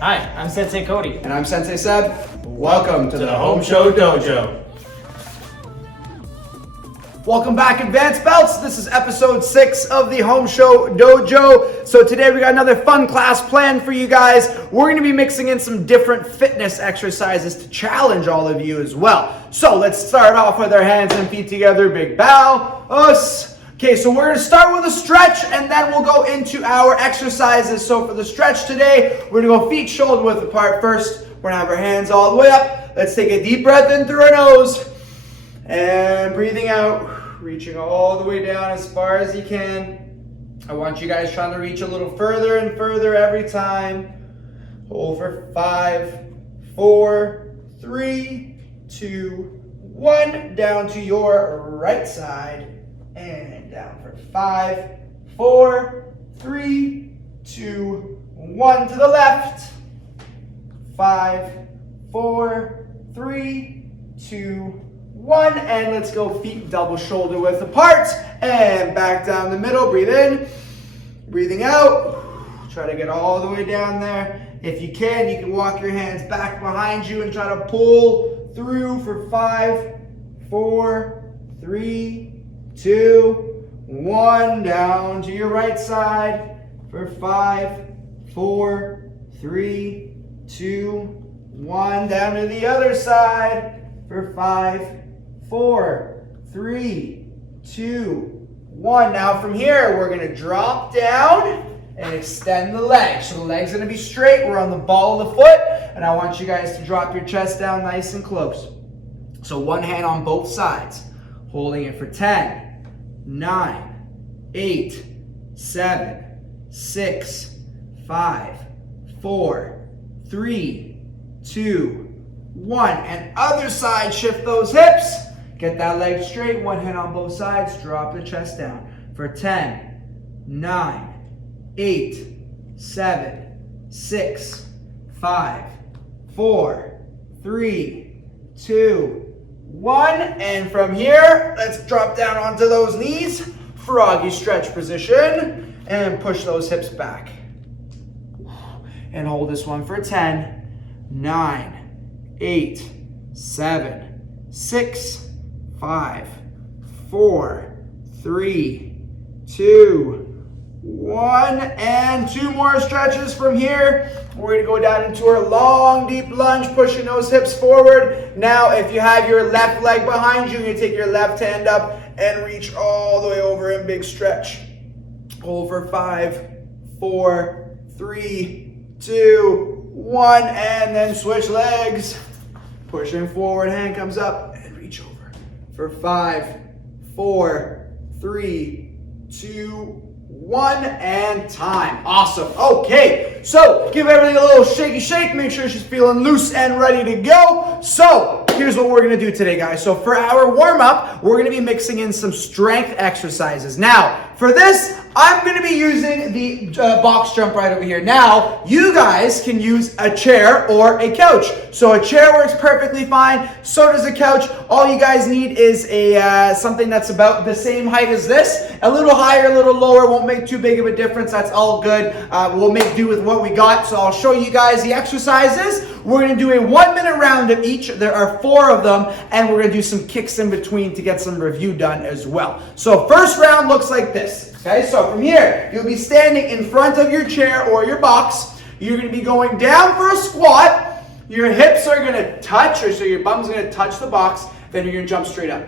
Hi, I'm Sensei Cody. And I'm Sensei Seb. Welcome to the Home Show Dojo. Welcome back, Advanced Belts. This is episode 6 of the Home Show Dojo. So today we got another fun class planned for you guys. We're going to be mixing in some different fitness exercises to challenge all of you as well. So let's start off with our hands and feet together. Big bow. Us. Okay, so we're going to start with a stretch and then we'll go into our exercises. So for the stretch today, we're going to go feet shoulder width apart first. We're going to have our hands all the way up. Let's take a deep breath in through our nose and breathing out. Reaching all the way down as far as you can. I want you guys trying to reach a little further and further every time. Hold for 5, 4, 3, 2, 1. Down to your right side. And down for 5, 4, 3, 2, 1. To the left. 5, 4, 3, 2, 1, and let's go feet double shoulder width apart and back down the middle. Breathe in, breathing out. Try to get all the way down there. If you can walk your hands back behind you and try to pull through for 5, 4, 3, 2, 1. Down to your right side for 5, 4, 3, 2, 1. Down to the other side for 5, 4, 3, 2, 1. Now from here, we're going to drop down and extend the legs. So the leg's going to be straight. We're on the ball of the foot. And I want you guys to drop your chest down nice and close. So one hand on both sides. Holding it for 10, 9, 8, 7, 6, 5, 4, 3, 2, 1. And other side, shift those hips. Get that leg straight, one hand on both sides, drop the chest down for 10, 9, 8, 7, 6, 5, 4, 3, 2, 1. And from here, let's drop down onto those knees, froggy stretch position, and push those hips back. And hold this one for 10, 9, 8, 7, 6, 5, 4, 3, 2, 1, and 2 more stretches from here. We're going to go down into our long, deep lunge, pushing those hips forward. Now, if you have your left leg behind you, you take your left hand up and reach all the way over in big stretch. Hold for 5, 4, 3, 2, 1, and then switch legs. Pushing forward, hand comes up and reach over. For 5, 4, 3, 2, 1, and time. Awesome. Okay, so give everything a little shaky shake. Make sure she's feeling loose and ready to go. So here's what we're going to do today, guys. So for our warm-up, we're going to be mixing in some strength exercises. Now, for this, I'm going to be using the box jump right over here. Now, you guys can use a chair or a couch. So a chair works perfectly fine. So does a couch. All you guys need is a something that's about the same height as this. A little higher, a little lower. Won't make too big of a difference. That's all good. We'll make do with what we got. So I'll show you guys the exercises. We're going to do a 1-minute round of each. There are 4 of them. And we're going to do some kicks in between to get some review done as well. So first round looks like this. Okay, so from here, you'll be standing in front of your chair or your box. You're going to be going down for a squat. Your hips are going to touch, or so your bum's going to touch the box. Then you're going to jump straight up.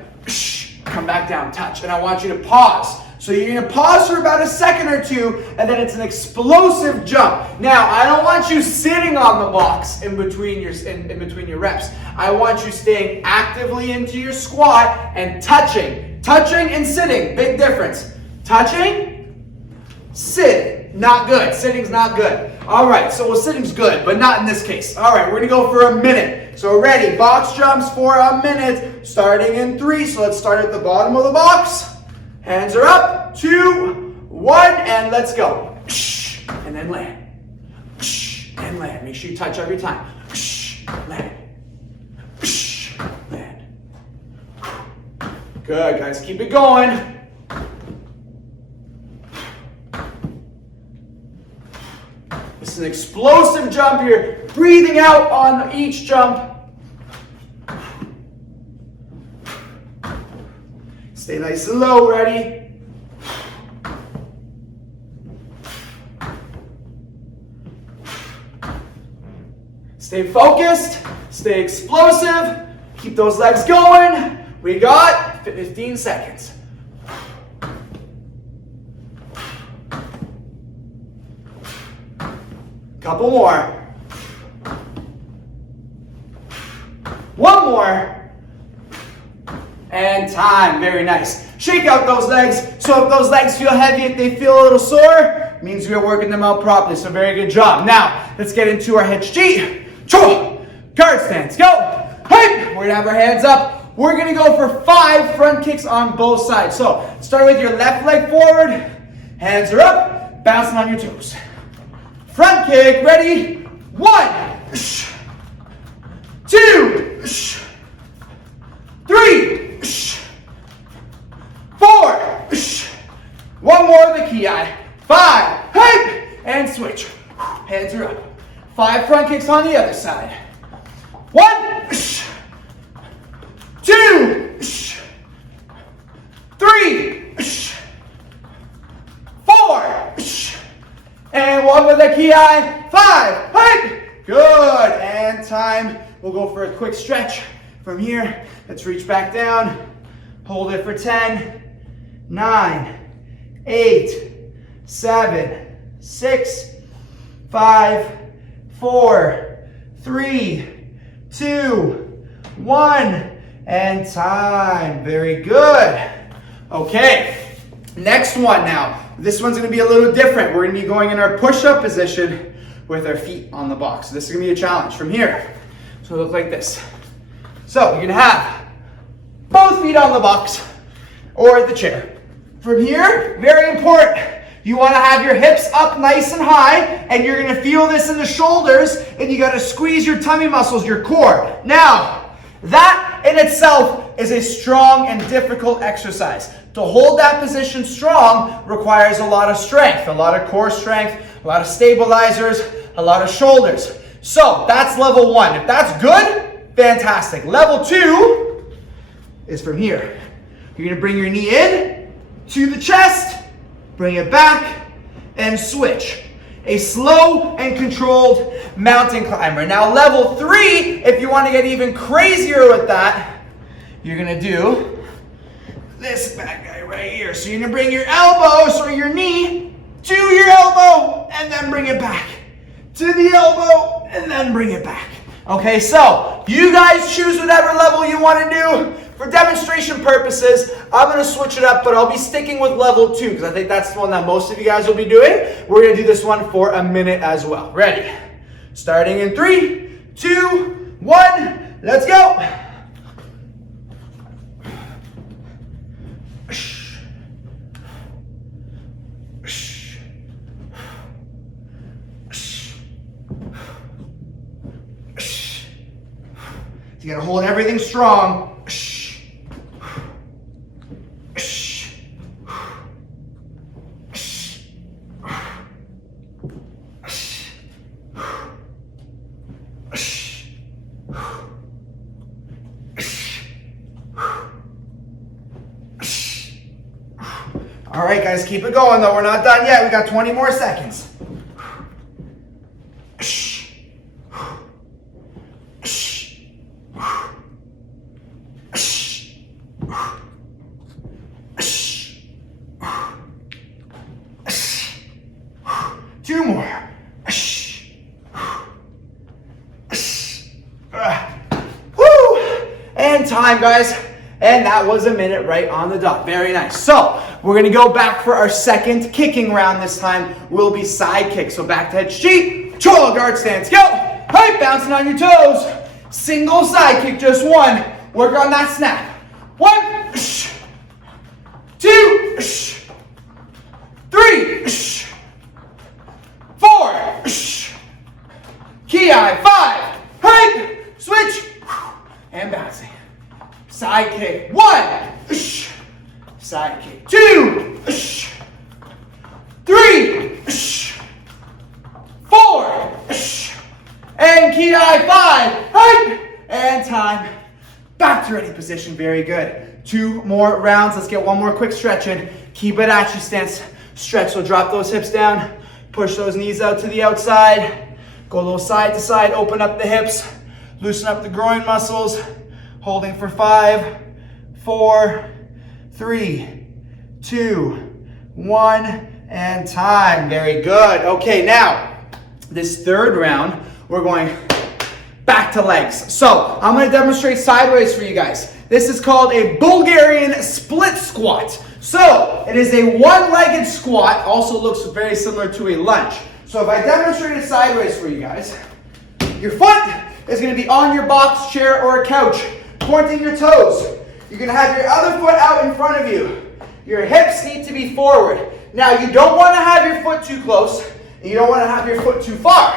Come back down, touch. And I want you to pause. So you're going to pause for about a second or two, and then it's an explosive jump. Now, I don't want you sitting on the box in between your reps. I want you staying actively into your squat and touching. Touching and sitting, big difference. Touching, sitting, not good. Sitting's not good. All right, so sitting's good, but not in this case. All right, we're going to go for a minute. So ready, box jumps for a minute, starting in 3. So let's start at the bottom of the box. Hands are up, 2, 1, and let's go. And then land. And land. Make sure you touch every time. Land. Land. Good, guys, keep it going. This is an explosive jump here. Breathing out on each jump. Stay nice and low, ready? Stay focused, stay explosive, keep those legs going. We got 15 seconds. Couple more. One more. And time, very nice. Shake out those legs. So if those legs feel heavy, if they feel a little sore, it means we are working them out properly. So very good job. Now, let's get into our HG. Guard stance, go. Hey, we're gonna have our hands up. We're gonna go for 5 front kicks on both sides. So start with your left leg forward. Hands are up, bouncing on your toes. Front kick, ready? 1, 2, 3, 4. One more, the ki. 5, hey, and switch. Hands are up. 5 front kicks on the other side. 1, 2, 3, 4, and one with the ki. 5, hey, good, and time. We'll go for a quick stretch from here. Let's reach back down. Hold it for 10, 9, 8, 7, 6, 5, 4, 3, 2, 1, and time. Very good. Okay, next one now. This one's gonna be a little different. We're gonna be going in our push-up position with our feet on the box. So this is gonna be a challenge from here. So it'll look like this. So you're gonna have both feet on the box or the chair. From here, very important. You want to have your hips up nice and high, and you're going to feel this in the shoulders, and you got to squeeze your tummy muscles, your core. Now, that in itself is a strong and difficult exercise. To hold that position strong requires a lot of strength, a lot of core strength, a lot of stabilizers, a lot of shoulders. So that's level 1. If that's good, fantastic. Level 2 is from here. You're going to bring your knee in to the chest, bring it back, and switch. A slow and controlled mountain climber. Now level 3, if you want to get even crazier with that, you're gonna do this bad guy right here. So you're gonna bring your elbows or your knee to your elbow, and then bring it back. To the elbow, and then bring it back. Okay, so you guys choose whatever level you want to do. For demonstration purposes, I'm going to switch it up, but I'll be sticking with level 2 because I think that's the one that most of you guys will be doing. We're going to do this one for a minute as well. Ready? Starting in 3, 2, 1, let's go. You gotta hold everything strong. All right, guys, keep it going though. We're not done yet. We got 20 more seconds. Two more. Woo! And time, guys. And that was a minute right on the dot. Very nice. So we're going to go back for our second kicking round. This time will be side kicks. So back to head sheet. Cholo guard stance. Go. Hey, bouncing on your toes. Single side kick, just one. Work on that snap. 1, 2, 3, 4, ki, 5, hey, switch, and bouncing. Side kick, 1, side kick. 2, 3, 4, and ki 5, right, and time. Back to ready position, very good. 2 more rounds, let's get one more quick stretch in. Kibarachi stance, stretch, so drop those hips down, push those knees out to the outside, go a little side to side, open up the hips, loosen up the groin muscles, holding for 5, 4, 3, 2, 1, and time. Very good. Okay, now, this third round, we're going back to legs. So, I'm going to demonstrate sideways for you guys. This is called a Bulgarian split squat. So, it is a one-legged squat, also looks very similar to a lunge. So, if I demonstrate it sideways for you guys, your foot is going to be on your box chair or a couch, pointing your toes. You're going to have your other foot out in front of you. Your hips need to be forward. Now, you don't want to have your foot too close, and you don't want to have your foot too far.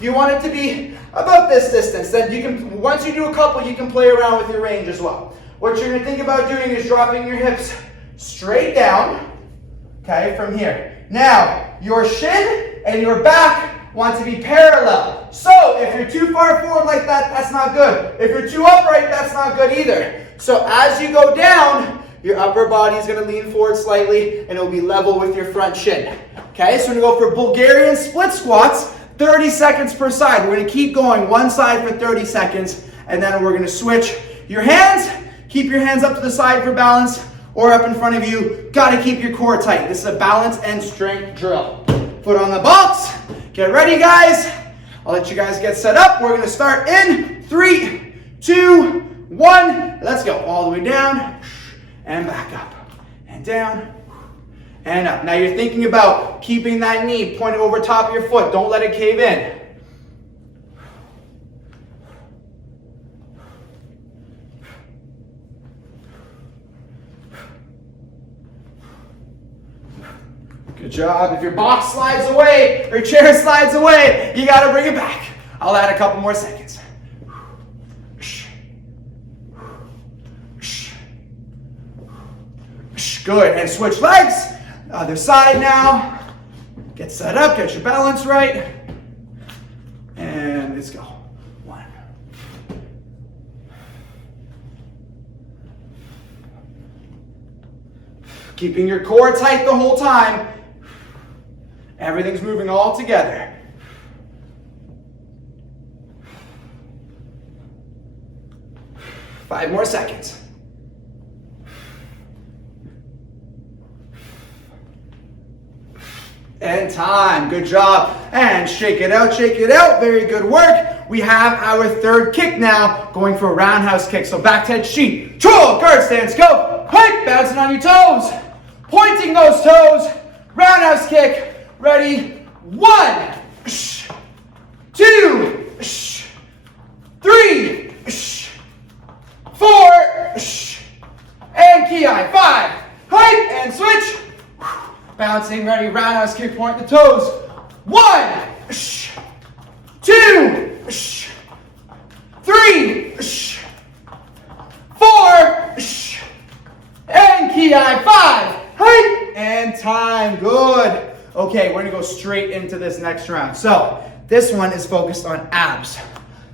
You want it to be about this distance. Then you can, once you do a couple, you can play around with your range as well. What you're going to think about doing is dropping your hips straight down, okay, from here. Now, your shin and your back want to be parallel. So, if you're too far forward like that, that's not good. If you're too upright, that's not good either. So, as you go down, your upper body is going to lean forward slightly, and it'll be level with your front shin. Okay, so we're going to go for Bulgarian split squats, 30 seconds per side. We're going to keep going one side for 30 seconds, and then we're going to switch your hands. Keep your hands up to the side for balance, or up in front of you. Got to keep your core tight. This is a balance and strength drill. Foot on the box. Get ready, guys. I'll let you guys get set up. We're going to start in 3, 2, 1. Let's go. All the way down and back up and down and up. Now you're thinking about keeping that knee pointed over top of your foot. Don't let it cave in. Good job. If your box slides away or chair slides away, you got to bring it back. I'll add a couple more seconds. Good. And switch legs. Other side now. Get set up. Get your balance right. And let's go. 1. Keeping your core tight the whole time. Everything's moving all together. Five more seconds. And time. Good job. And shake it out, shake it out. Very good work. We have our third kick now, going for a roundhouse kick. So back to head sheet. Chol, guard stance, go. Hike, bouncing on your toes. Pointing those toes. Roundhouse kick. Ready? 1, 2, 3, 4, and ki 5. Hike and switch. Bouncing, ready, roundhouse kick, point the toes. 1, 2, 3, 4, and ki 5. Hike and time. Good. Okay, we're gonna go straight into this next round. So this one is focused on abs.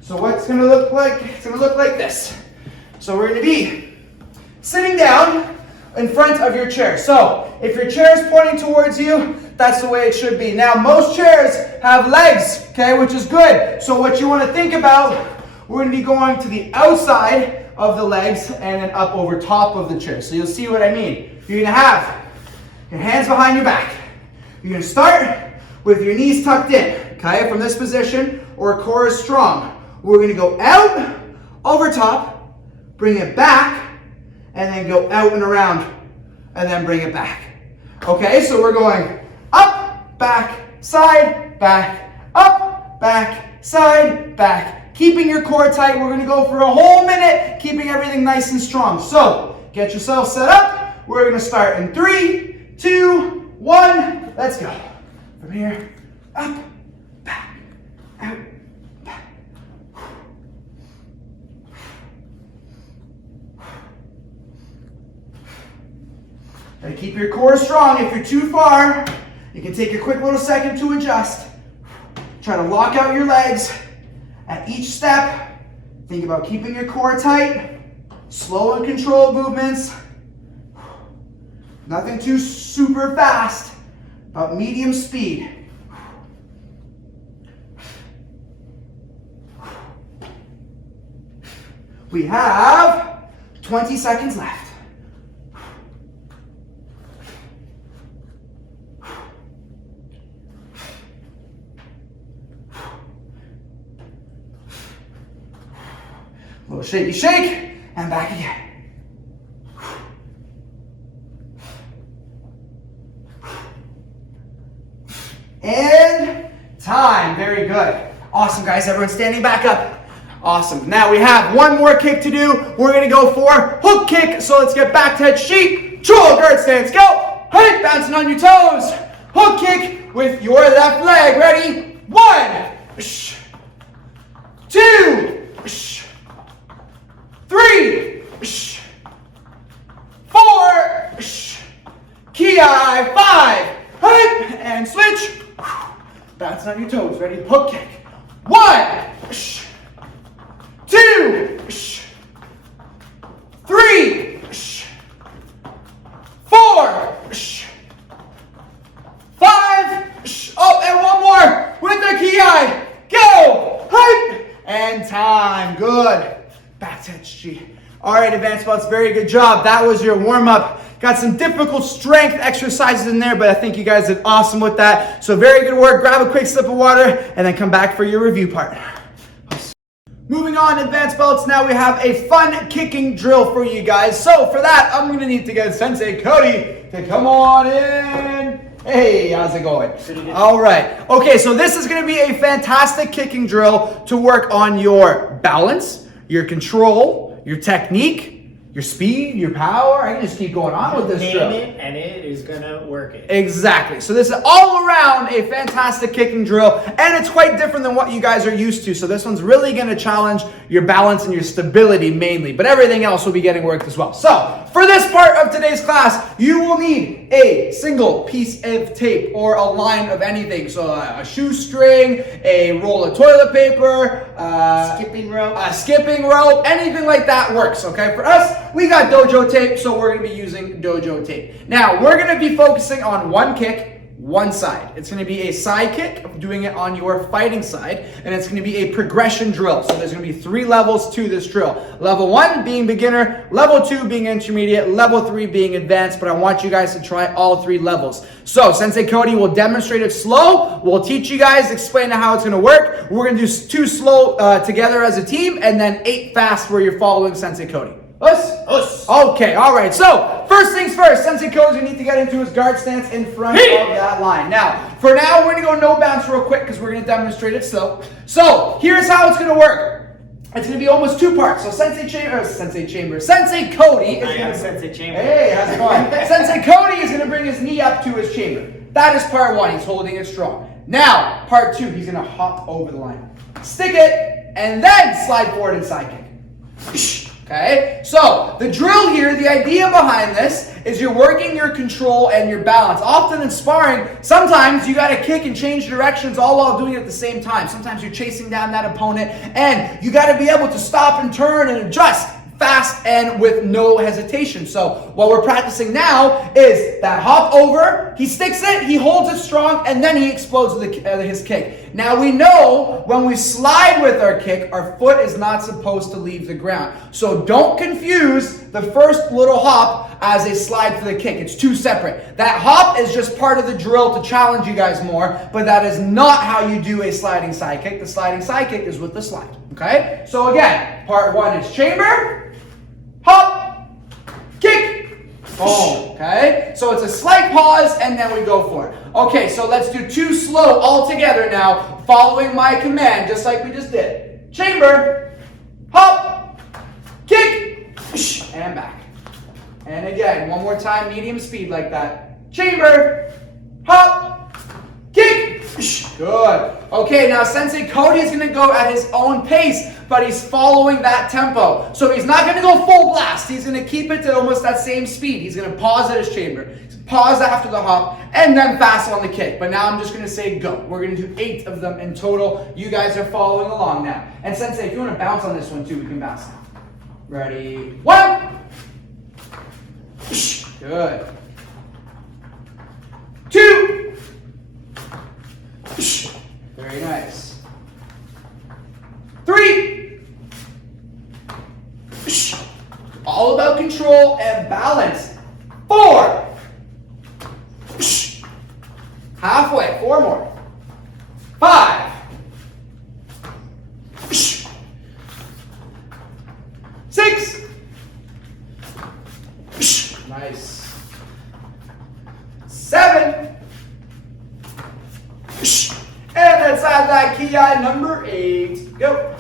So what's gonna look like? It's gonna look like this. So we're gonna be sitting down in front of your chair. So if your chair is pointing towards you, that's the way it should be. Now most chairs have legs, okay, which is good. So what you want to think about, we're going to be going to the outside of the legs and then up over top of the chair. So you'll see what I mean. You're going to have your hands behind your back. You're going to start with your knees tucked in, okay, from this position, or core is strong. We're going to go out, over top, bring it back, and then go out and around, and then bring it back. Okay, so we're going up, back, side, back, up, back, side, back. Keeping your core tight. We're going to go for a whole minute, keeping everything nice and strong. So, get yourself set up. We're going to start in 3, 2, 1. Let's go. From here, up, back, out, back. Gotta keep your core strong. If you're too far, you can take a quick little second to adjust. Try to lock out your legs at each step. Think about keeping your core tight. Slow and controlled movements. Nothing too super fast, about medium speed. We have 20 seconds left. Little shaky shake, and back again. And time. Very good. Awesome, guys. Everyone standing back up. Awesome. Now we have one more kick to do. We're going to go for hook kick. So let's get back to head sheet. Troll guard stance. Go. Hey, bouncing on your toes. Hook kick with your left leg. Ready? 1, 2, 3, 4, ki, 5, and switch. Bouncing on your toes. Ready? Hook kick. 1, 2, 3, 4, 5. Oh, and one more with the ki. Go. And time. Good. Back to HG. All right, advanced belts, very good job. That was your warm-up. Got some difficult strength exercises in there, but I think you guys did awesome with that. So very good work. Grab a quick sip of water and then come back for your review part. Moving on, advanced belts, now we have a fun kicking drill for you guys. So for that, I'm going to need to get Sensei Cody to come on in. Hey, how's it going? All right. Okay, so this is going to be a fantastic kicking drill to work on your balance, your control, your technique, your speed, your power. I can just keep going on with this drill. Name it, and it is gonna work it. Exactly. So this is all around a fantastic kicking drill, and it's quite different than what you guys are used to. So this one's really gonna challenge your balance and your stability mainly, but everything else will be getting worked as well. So for this part of today's class, you will need a single piece of tape or a line of anything. So a shoestring, a roll of toilet paper, skipping rope, anything like that works. Okay, for us, we got Dojo tape, so we're going to be using Dojo tape. Now, we're going to be focusing on one kick, one side. It's going to be a side kick, doing it on your fighting side, and it's going to be a progression drill. So there's going to be 3 levels to this drill. Level 1 being beginner, level 2 being intermediate, level 3 being advanced, but I want you guys to try all 3 levels. So Sensei Cody will demonstrate it slow. We'll teach you guys, explain how it's going to work. We're going to do 2 slow together as a team, and then 8 fast where you're following Sensei Cody. Us. Okay, all right. So, first things first, Sensei Cody's going to need to get into his guard stance in front of that line. Now, for now, we're going to go no bounce real quick because we're going to demonstrate it slow. So, here's how it's going to work. It's going to be almost 2 parts. So, Sensei Cody is going to... Sensei Chamber. Hey, how's it going? Sensei Cody is going to bring his knee up to his chamber. That is part 1. He's holding it strong. Now, part 2, he's going to hop over the line. Stick it, and then slide forward and side kick. Okay, so the drill here, the idea behind this is you're working your control and your balance. Often in sparring, sometimes you got to kick and change directions all while doing it at the same time. Sometimes you're chasing down that opponent and you got to be able to stop and turn and adjust fast and with no hesitation. So what we're practicing now is that hop over, he sticks it, he holds it strong, and then he explodes with his kick. Now we know when we slide with our kick, our foot is not supposed to leave the ground. So don't confuse the first little hop as a slide for the kick. It's 2 separate. That hop is just part of the drill to challenge you guys more, but that is not how you do a sliding side kick. The sliding side kick is with the slide. Okay? So again, part 1 is chamber, hop, kick, boom. Okay? So it's a slight pause and then we go for it. Okay, so let's do 2 slow all together now, following my command, just like we just did. Chamber, hop, kick, and back. And again, one more time, medium speed like that. Chamber, hop, kick, Good. Okay, now Sensei Cody is going to go at his own pace, but he's following that tempo. So he's not going to go full blast. He's going to keep it to almost that same speed. He's going to pause at his chamber, pause after the hop, and then fast on the kick. But now I'm just going to say go. We're going to do 8 of them in total. You guys are following along now. And Sensei, if you want to bounce on this one too, we can bounce now. Ready? 1. Good. 2. Very nice. 3. All about control and balance. 4. Halfway. 4 more. 5. 6. Nice. 7. And let's add that key number 8. Go.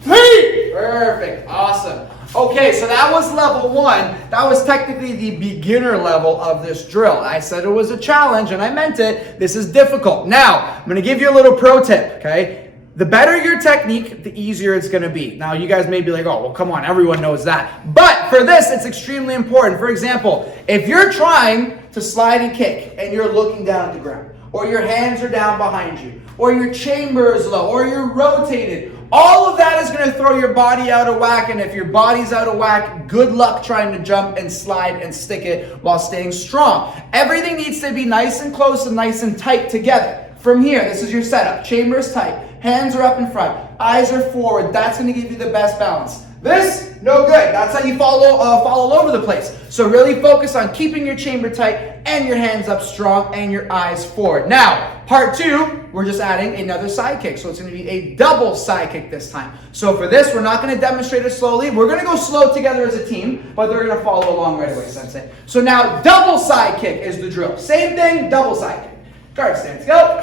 3. Perfect. Awesome. Okay, so that was level 1. That was technically the beginner level of this drill. I said it was a challenge, and I meant it. This is difficult. Now, I'm going to give you a little pro tip, okay? The better your technique, the easier it's going to be. Now, you guys may be like, oh, well, come on, everyone knows that. But for this, it's extremely important. For example, if you're trying to slide and kick, and you're looking down at the ground, or your hands are down behind you, or your chamber is low, or you're rotated, all of that is going to throw your body out of whack, and if your body's out of whack, good luck trying to jump and slide and stick it while staying strong. Everything needs to be nice and close and nice and tight together. From here, this is your setup. Chamber is tight, hands are up in front, eyes are forward. That's going to give you the best balance. This, no good. That's how you fall all over the place. So really focus on keeping your chamber tight and your hands up strong and your eyes forward. Now, part 2, we're just adding another side kick. So it's going to be a double side kick this time. So for this, we're not going to demonstrate it slowly. We're going to go slow together as a team, but they're going to follow along right away, Sensei. So now, double side kick is the drill. Same thing, double side kick. Guard stance, go.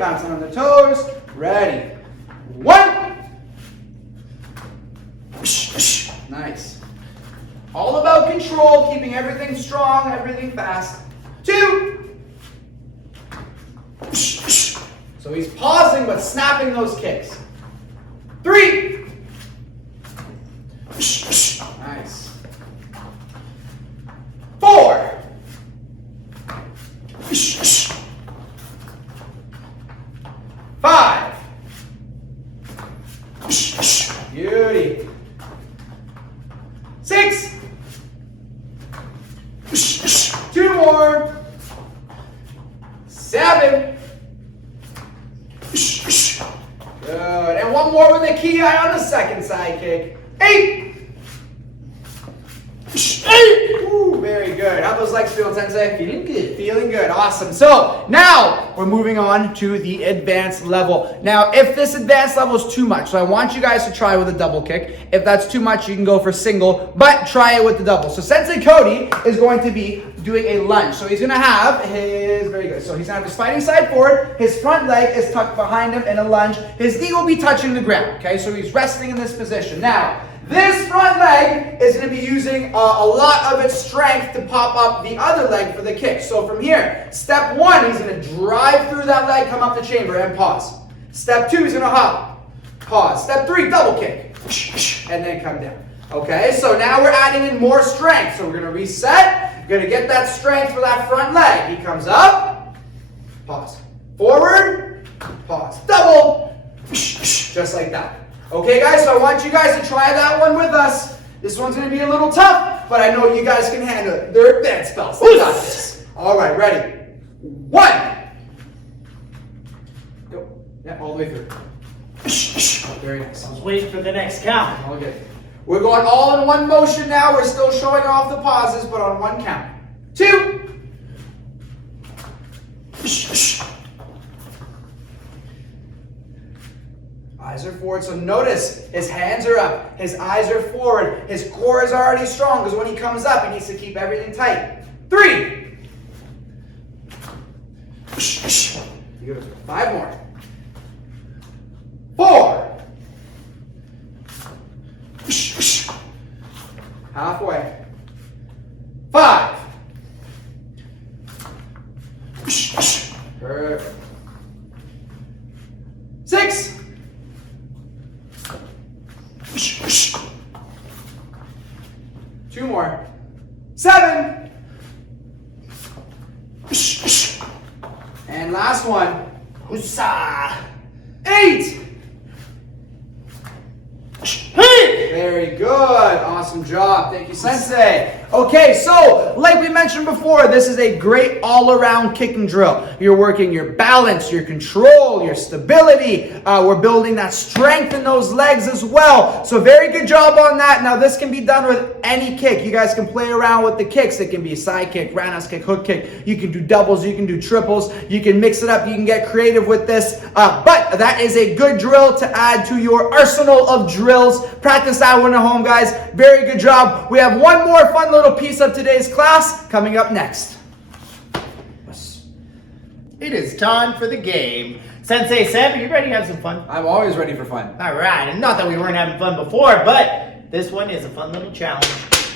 Bouncing on the toes. Ready. 1. Nice. All about control, keeping everything strong, everything fast. 2. So he's pausing but snapping those kicks. 3. Nice. 4. 5. Beauty. 6. 2 more. 7. Good. And one more with a key eye on the second side kick. 8. 8. Ooh, very good. How those legs feel, Sensei? Feeling good. Feeling good. Awesome. So now we're moving on to the advanced level. Now, if this advanced level is too much, so I want you guys to try with a double kick. If that's too much, you can go for single, but try it with the double. So Sensei Cody is going to be doing a lunge. So he's going to have his, very good. So he's going to have his fighting side forward. His front leg is tucked behind him in a lunge. His knee will be touching the ground. Okay, so he's resting in this position. Now, this front leg is going to be using a lot of its strength to pop up the other leg for the kick. So from here, step 1, he's going to drive through that leg, come up the chamber, and pause. Step 2, he's going to hop, pause. Step 3, double kick, and then come down. Okay, so now we're adding in more strength. So we're going to reset. We're going to get that strength for that front leg. He comes up, pause. Forward, pause. Double, just like that. Okay, guys, so I want you guys to try that one with us. This one's going to be a little tough, but I know you guys can handle it. They're advanced spells. They got this. All right, ready? 1. Go. Yeah, all the way through. Very nice. I was waiting for the next count. All good. We're going all in one motion now. We're still showing off the pauses, but on 1 count. 2. Eyes are forward, so notice his hands are up, his eyes are forward, his core is already strong because when he comes up, he needs to keep everything tight. 3. Beautiful. 5 more. 4. Halfway. 5. Perfect. 6. 2 more. 7. And last one. Hussa. 8. Very good. Awesome job. Thank you, Sensei. Okay, so like we mentioned before, this is a great all-around kicking drill. You're working your balance, your control, your stability. We're building that strength in those legs as well. So very good job on that. Now this can be done with any kick. You guys can play around with the kicks. It can be a side kick, roundhouse kick, hook kick. You can do doubles, you can do triples. You can mix it up. You can get creative with this. But that is a good drill to add to your arsenal of drills. Practice that one at home, guys. Very good job. We have one more fun little piece of today's class coming up next. It is time for the game. Sensei Seb, are you ready to have some fun? I'm always ready for fun. All right, and not that we weren't having fun before, but this one is a fun little challenge.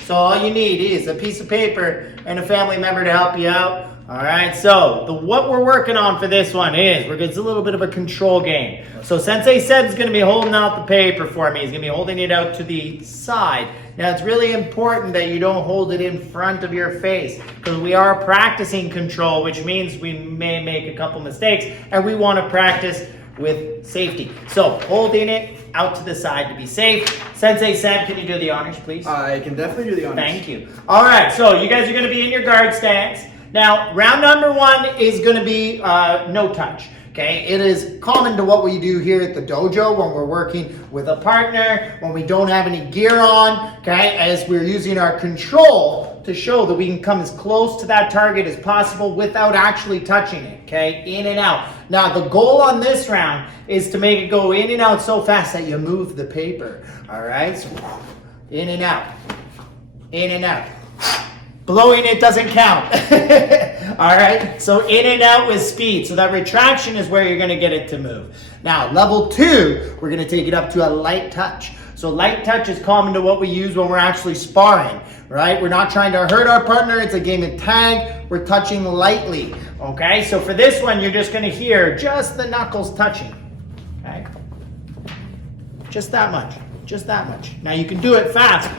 So all you need is a piece of paper and a family member to help you out. All right, so what we're working on for this one is it's a little bit of a control game. So Sensei Seb's going to be holding out the paper for me. He's going to be holding it out to the side. Now it's really important that you don't hold it in front of your face because we are practicing control, which means we may make a couple mistakes and we want to practice with safety. So holding it out to the side to be safe. Sensei Seb, can you do the honors, please? I can definitely do the honors. Thank you. All right, so you guys are going to be in your guard stance. Now, round number 1 is going to be no touch. Okay, it is common to what we do here at the dojo when we're working with a partner, when we don't have any gear on, okay, as we're using our control to show that we can come as close to that target as possible without actually touching it, okay, in and out. Now, the goal on this round is to make it go in and out so fast that you move the paper, all right, so in and out, in and out. Blowing it doesn't count. All right, so in and out with speed. So that retraction is where you're going to get it to move. Now, level 2, we're going to take it up to a light touch. So light touch is common to what we use when we're actually sparring, right? We're not trying to hurt our partner. It's a game of tag. We're touching lightly, okay? So for this one, you're just going to hear just the knuckles touching, okay? Just that much, just that much. Now you can do it fast.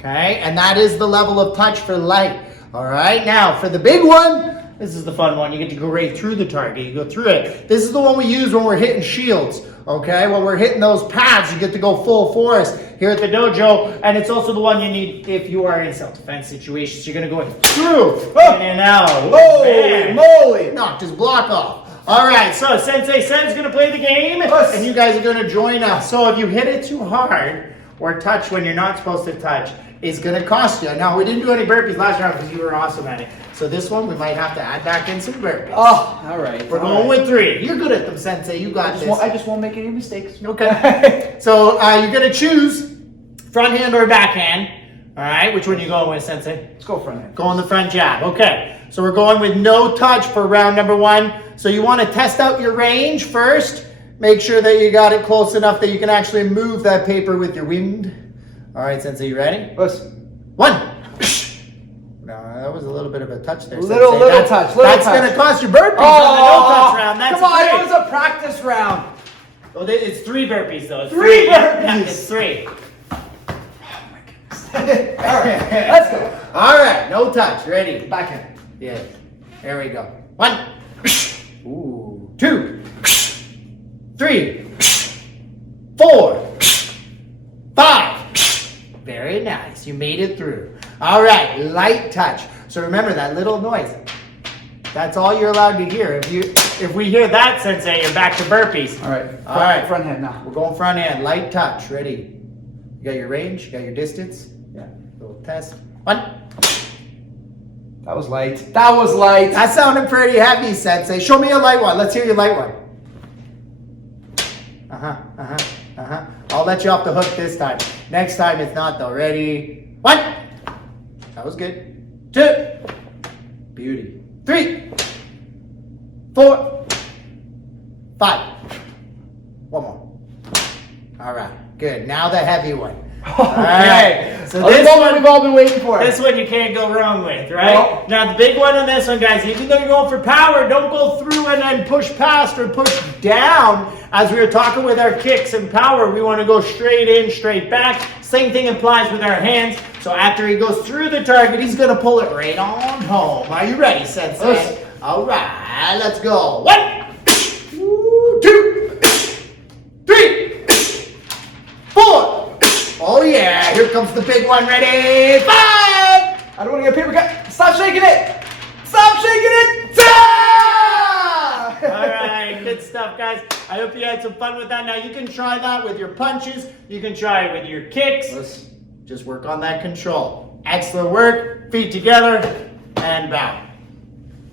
Okay, and that is the level of touch for light. All right, now for the big one, this is the fun one. You get to go right through the target. You go through it. This is the one we use when we're hitting shields. Okay, when we're hitting those pads, you get to go full force here at the dojo, and it's also the one you need if you are in self-defense situations. You're gonna go through, in and out. Holy moly! Knocked his block off. All right, so Sensei Seb's gonna play the game, and you guys are gonna join us. So if you hit it too hard or touch when you're not supposed to touch, it's going to cost you. Now, we didn't do any burpees last round because you were awesome at it. So this one, we might have to add back in some burpees. Oh, all right. We're going with 3. You're good at them, Sensei. You got this. I just won't make any mistakes. Okay. So you're going to choose front hand or backhand. All right. Which one are you going with, Sensei? Let's go front hand. Go on the front jab. Okay. So we're going with no touch for round number 1. So you want to test out your range first. Make sure that you got it close enough that you can actually move that paper with your wind. All right, Sensei, you ready? Listen. 1. No, that was a little bit of a touch there. Little touch. That's going to cost you burpees on the no touch round. That's come on, 3. it was a practice round. Well, it's 3 burpees though. It's 3 burpees. Yeah, it's 3. Oh my goodness. All right, let's go. All right, no touch. Ready? Backhand. Yeah. There we go. 1. Ooh. 2. 3. 4. 5. Very nice. You made it through. All right, light touch. So remember that little noise. That's all you're allowed to hear. If we hear that, Sensei, you're back to burpees. All right. All right. Front hand now. We're going front hand. Light touch. Ready? You got your range? You got your distance? Yeah. Little test. 1. That was light. That was light. That sounded pretty heavy, Sensei. Show me a light one. Let's hear your light one. I'll let you off the hook this time. Next time it's not though. Ready? 1. That was good. 2. Beauty. 3. 4. 5. One more. All right. Good. Now the heavy one. Okay. So the moment we've all been waiting for. This one you can't go wrong with, right? No. Now the big one on this one, guys, even though you're going for power, don't go through and then push past or push down. As we were talking with our kicks and power, we want to go straight in, straight back. Same thing applies with our hands. So after he goes through the target, he's going to pull it right on home. Are you ready, Sensei? Yes. All right, let's go. 1, 2, 3, 4. Oh yeah, here comes the big one. Ready? 5. I don't want to get a paper cut. Stop shaking it. Stop shaking it. Ah! All right, good stuff, guys. I hope you had some fun with that. Now you can try that with your punches. You can try it with your kicks. Let's just work on that control. Excellent work. Feet together and bow.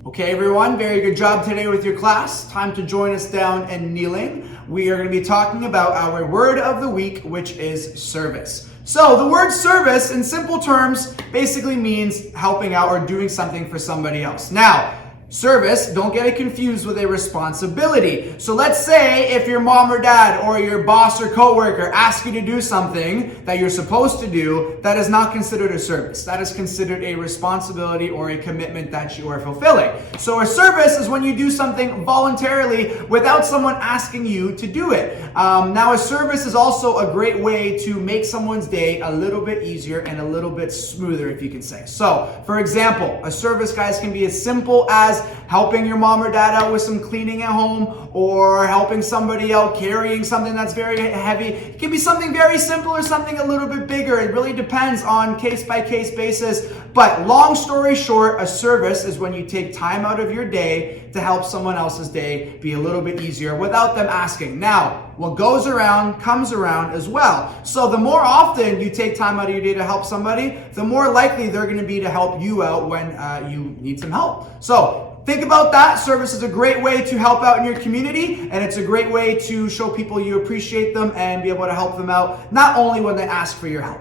Okay, everyone, very good job today with your class. Time to join us down and kneeling. We are going to be talking about our word of the week, which is service. So the word service, in simple terms, basically means helping out or doing something for somebody else. Now, service, don't get it confused with a responsibility. So let's say if your mom or dad or your boss or coworker asks you to do something that you're supposed to do, that is not considered a service. That is considered a responsibility or a commitment that you are fulfilling. So a service is when you do something voluntarily without someone asking you to do it. Now a service is also a great way to make someone's day a little bit easier and a little bit smoother, if you can say. So for example, a service, guys, can be as simple as helping your mom or dad out with some cleaning at home, or helping somebody out carrying something that's very heavy. It can be something very simple or something a little bit bigger. It really depends on case-by-case basis. But long story short, a service is when you take time out of your day to help someone else's day be a little bit easier without them asking. Now, what goes around comes around as well. So the more often you take time out of your day to help somebody, the more likely they're going to be to help you out when you need some help. So think about that. Service is a great way to help out in your community, and it's a great way to show people you appreciate them and be able to help them out, not only when they ask for your help.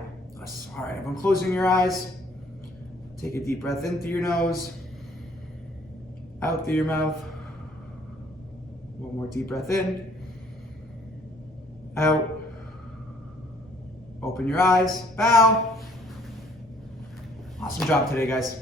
All right, everyone closing your eyes. Take a deep breath in through your nose, out through your mouth. One more deep breath in, out. Open your eyes, bow. Awesome job today, guys.